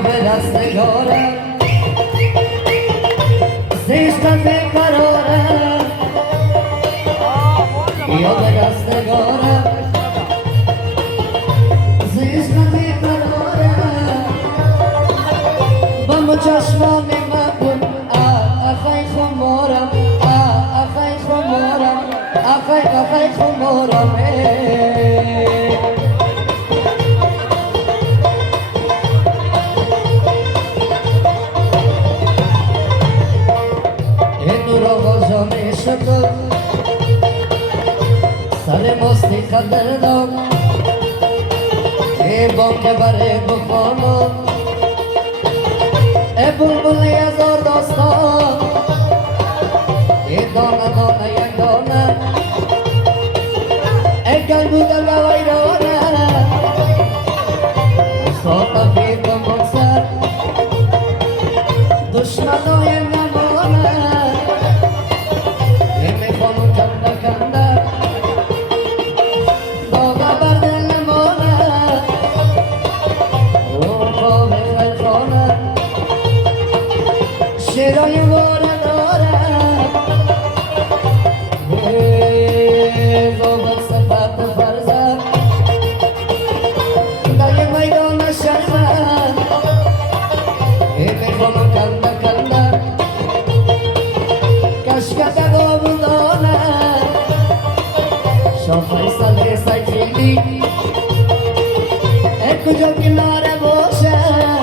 Verás de gora, se estás de carora, io verás de gora, se estás de carora, vamos chashmoni makun, akhay khumora, akhay khumora, akhay khumora, Sare mosti kaddo e bonke bare bufono e bulbul yazor dosto e dona dona ya dona e kalbu dalga vairona sota pito monsar dushmano ya namona e me kono kanda kanda شیرای وارا دارم زوبت صفت فرزم در میدان شرمم میخوام کنده کنده کشکت گابودانم شافای سال سایکلی کجا کناره باشم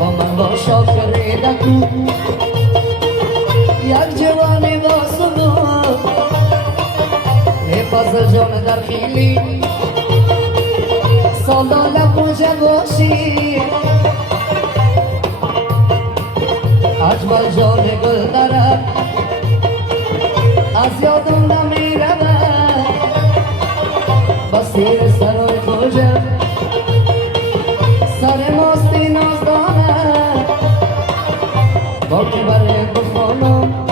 با من با شاکر دکو یک جوانی باسمو ای پازل جان در خیلی سالال موجه باشی اجمل جان گل دارم از یادم نمیرم بسیر سرای خوشم سر ماستی نازدانم با که برای بخونم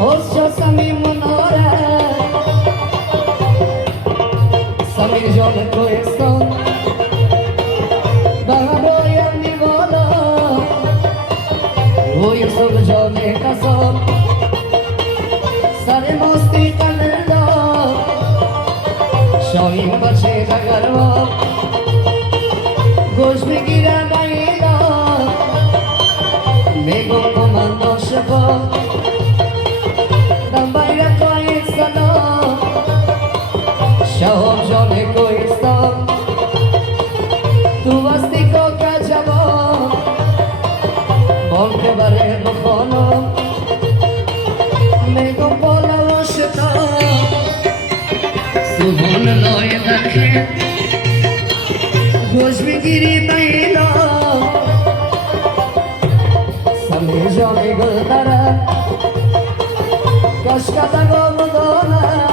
از جا سمیمونارم سمیر جان کوهستان به بایم میوالا و یوسف جان کسان سر ماستی قلدان شاهین بچه دگروا گوش بگیرم ایلا میگم کماندان شفا دم بیرقای صدا شهاب جان کوهستان تو وستی که جوان بانک بره بخانم میگم بالا و شتا سبحان الله درخیر گوش بگیری بیلا سمیر جان گل دارم کشکت گل دارم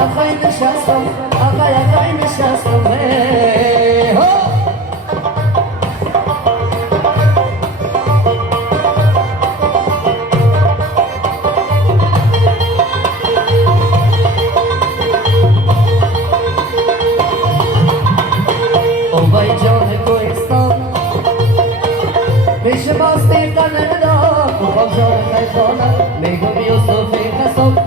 آخای نشستم آخای نشستم اوبای جان کوهستان پیش باستی قلدان خواب جان خیفانم میگم یوسف کسان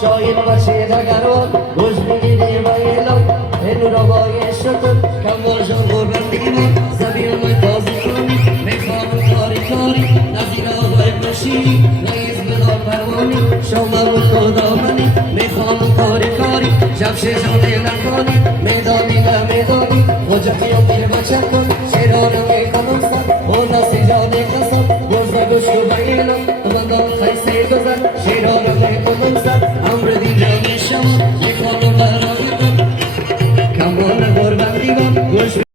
شاید بچه دگران گوش بگیری بایلان اینو را باید شکن کم جان قربان دیمان زمین ما تازی کنی میخوام کاری کاری نزیر آقای بشی رئیس بدار پروانی شما و خدا منی میخوام کاری کاری جمشه جانه نکنی میدانی نمیدانی خوجه خیام دیر بچه کن شیرانم ای کنم سن و نسی جانه کسان گوزه گوشو بایلان Şey rağmen komutsa, amre di jamin şamut,